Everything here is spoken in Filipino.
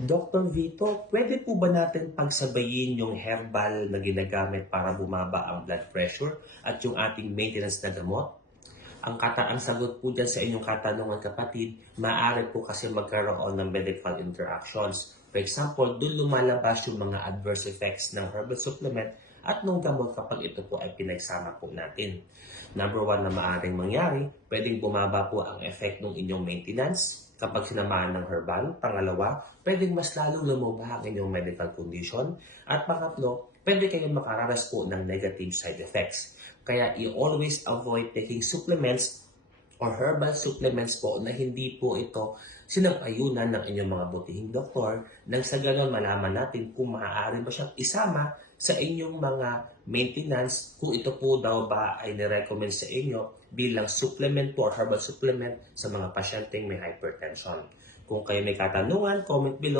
Dr. Vito, pwede po ba natin pagsabayin yung herbal na ginagamit para bumaba ang blood pressure at yung ating maintenance na gamot? Ang sagot po dyan sa inyong katanungan kapatid, maaari po kasi magkaroon ng medical interactions. For example, doon lumalabas yung mga adverse effects ng herbal supplement at nung gamot kapag ito po ay pinagsama po natin. Number one na maaaring mangyari, pwedeng bumaba po ang effect ng inyong maintenance kapag sinamahan ng herbal. Pangalawa, pwedeng mas lalong lumaba ang inyong medical condition. At pangatlo, pwede kayong makaranas po ng negative side effects. Kaya i-always avoid taking supplements or herbal supplements po na hindi po ito sinapayunan ng inyong mga butihing doktor nang sa ganon malaman natin kung maaari ba siyang isama sa inyong mga maintenance kung ito po daw ba ay nirecommend sa inyo bilang supplement po or herbal supplement sa mga pasyenteng may hypertension. Kung kayo may katanungan, comment below.